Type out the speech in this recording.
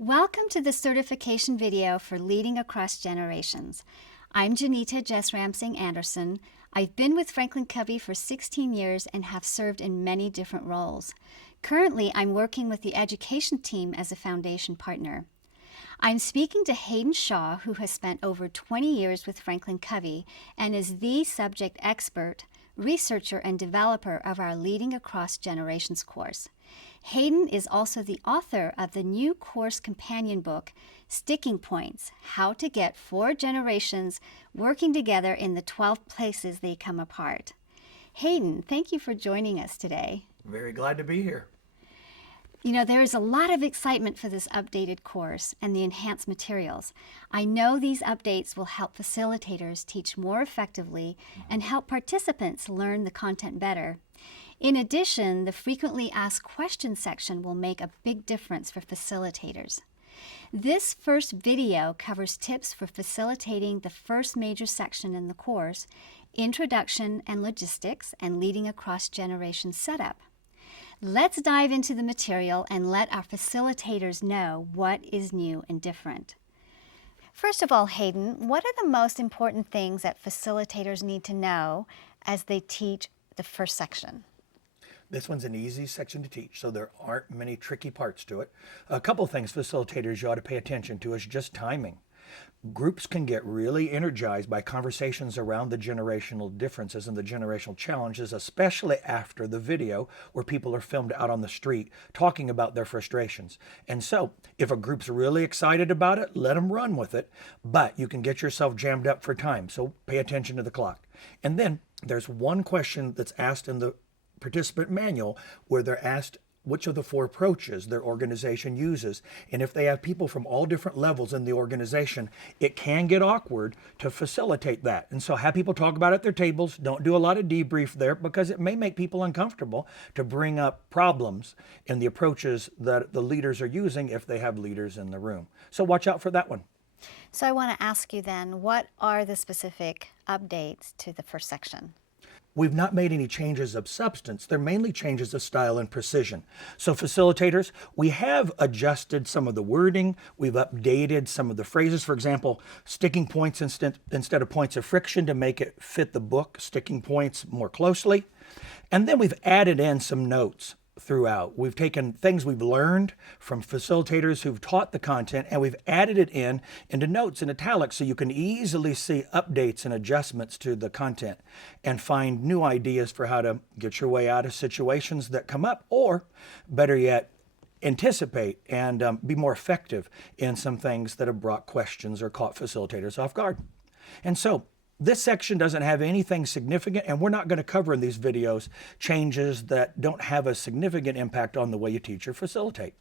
Welcome to the certification video for Leading Across Generations. I'm Janita Jess-Ramsing Anderson. I've been with Franklin Covey for 16 years and have served in many different roles. Currently, I'm working with the education team as a foundation partner. I'm speaking to Hayden Shaw, who has spent over 20 years with Franklin Covey and is the subject expert, researcher, and developer of our Leading Across Generations course. Hayden is also the author of the new course companion book, Sticking Points: How to Get 4 Generations Working Together in the 12 Places They Come Apart. Hayden, thank you for joining us today. Very glad to be here. You know, there is a lot of excitement for this updated course and the enhanced materials. I know these updates will help facilitators teach more effectively and help participants learn the content better. In addition, the frequently asked questions section will make a big difference for facilitators. This first video covers tips for facilitating the first major section in the course, Introduction and Logistics and Leading Across Generations Setup. Let's dive into the material and let our facilitators know what is new and different. First of all, Hayden, what are the most important things that facilitators need to know as they teach the first section? This one's an easy section to teach, so there aren't many tricky parts to it. A couple things facilitators you ought to pay attention to is just timing. Groups can get really energized by conversations around the generational differences and the generational challenges, especially after the video where people are filmed out on the street talking about their frustrations. And so if a group's really excited about it, let them run with it, but you can get yourself jammed up for time, so pay attention to the clock. And then there's one question that's asked in the participant manual where they're asked which of the 4 approaches their organization uses. And if they have people from all different levels in the organization, it can get awkward to facilitate that. And so have people talk about it at their tables. Don't do a lot of debrief there because it may make people uncomfortable to bring up problems in the approaches that the leaders are using if they have leaders in the room. So watch out for that one. So I want to ask you then, what are the specific updates to the first section? We've not made any changes of substance. They're mainly changes of style and precision. So facilitators, we have adjusted some of the wording. We've updated some of the phrases. For example, sticking points instead of points of friction to make it fit the book, sticking points more closely. And then we've added in some notes throughout. We've taken things we've learned from facilitators who've taught the content and we've added it into notes in italics so you can easily see updates and adjustments to the content and find new ideas for how to get your way out of situations that come up, or better yet, anticipate and be more effective in some things that have brought questions or caught facilitators off guard. And so this section doesn't have anything significant, and we're not going to cover in these videos changes that don't have a significant impact on the way you teach or facilitate.